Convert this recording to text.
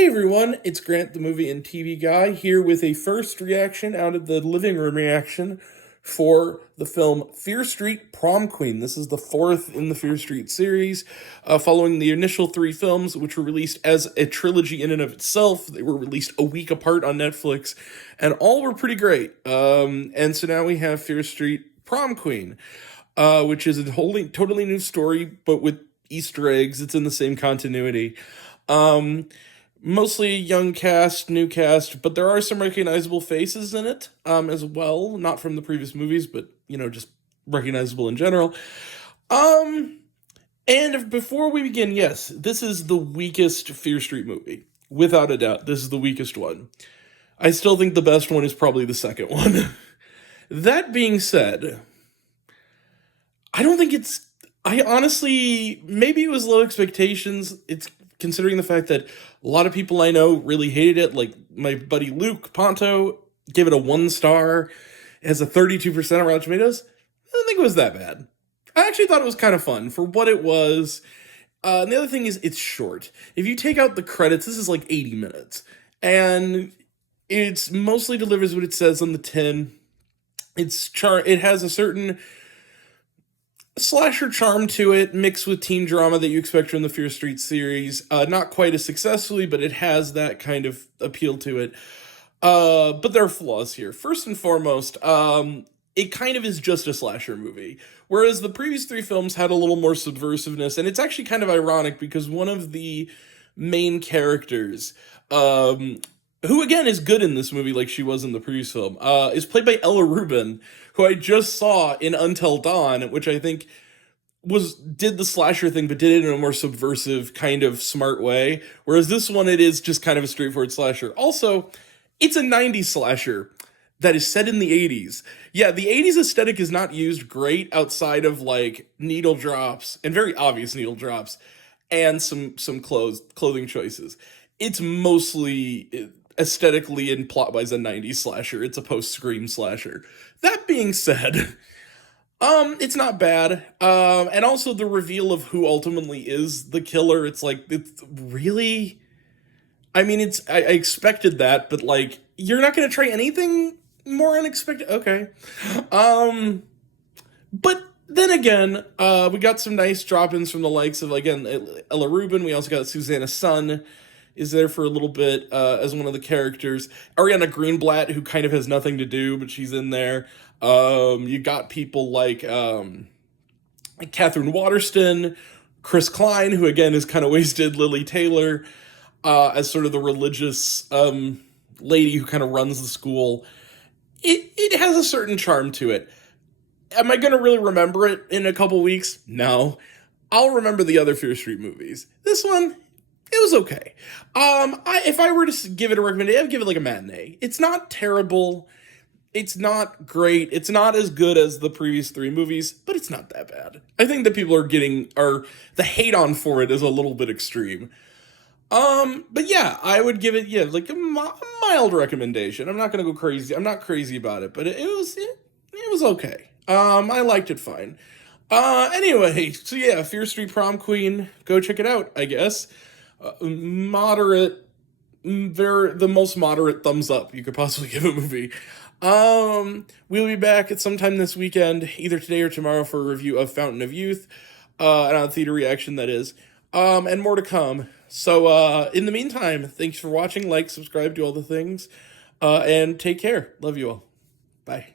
Hey everyone, it's Grant, the movie and TV guy, here with a first reaction out of the living room reaction for the film Fear Street Prom Queen. This is the fourth in the Fear Street series, following the initial three films, which were released as a trilogy in and of itself. They were released a week apart on Netflix, and all were pretty great. And so now we have Fear Street Prom Queen, which is a totally new story, but with Easter eggs. It's in the same continuity. Mostly young cast, new cast, but there are some recognizable faces in it, as well. Not from the previous movies, but, just recognizable in general. And before we begin, yes, this is the weakest Fear Street movie. Without a doubt, this is the weakest one. I still think the best one is probably the second one. That being said, I honestly, maybe it was low expectations. It's considering the fact that a lot of people I know really hated it, like my buddy Luke Ponto gave it a 1 star. It has a 32% on Rotten Tomatoes. I don't think it was that bad. I actually thought it was kind of fun for what it was. And the other thing is, it's short. If you take out the credits, this is like 80 minutes. And it's mostly delivers what it says on the tin. It has a certain slasher charm to it, mixed with teen drama that you expect from the Fear Street series. Not quite as successfully, but it has that kind of appeal to it. But there are flaws here. First and foremost, it kind of is just a slasher movie, whereas the previous three films had a little more subversiveness, and it's actually kind of ironic because one of the main characters, who again is good in this movie like she was in the previous film, is played by Ella Rubin, who I just saw in Until Dawn, which I think did the slasher thing, but did it in a more subversive, kind of smart way. Whereas this one, it is just kind of a straightforward slasher. Also, it's a 90s slasher that is set in the 80s. Yeah, the 80s aesthetic is not used great outside of like needle drops, and very obvious needle drops, and some clothing choices. It's mostly aesthetically and plot-wise a 90s slasher. It's a post-Scream slasher. That being said, it's not bad. And also the reveal of who ultimately is the killer, it's really, I mean, I expected that, but like, you're not gonna try anything more unexpected? Okay. But then again, we got some nice drop-ins from the likes of, again, Ella Rubin. We also got Susanna Sun is there for a little bit as one of the characters. Ariana Greenblatt, who kind of has nothing to do, but she's in there. You got people like Catherine Waterston, Chris Klein, who again is kind of wasted, Lily Taylor, as sort of the religious lady who kind of runs the school. It has a certain charm to it. Am I going to really remember it in a couple weeks? No. I'll remember the other Fear Street movies. This one, it was okay. If I were to give it a recommendation, I'd give it like a matinee. It's not terrible. It's not great. It's not as good as the previous three movies, but it's not that bad. I think that people are the hate on for it is a little bit extreme. But yeah, I would give it, like a mild recommendation. I'm not gonna go crazy. I'm not crazy about it, but it was okay. I liked it fine. Anyway, so yeah, Fear Street Prom Queen, go check it out, I guess. Moderate, the most moderate thumbs up you could possibly give a movie. We'll be back at sometime this weekend, either today or tomorrow, for a review of Fountain of Youth, and on theater reaction, that is, and more to come. So, in the meantime, thanks for watching, like, subscribe, do all the things, and take care. Love you all. Bye.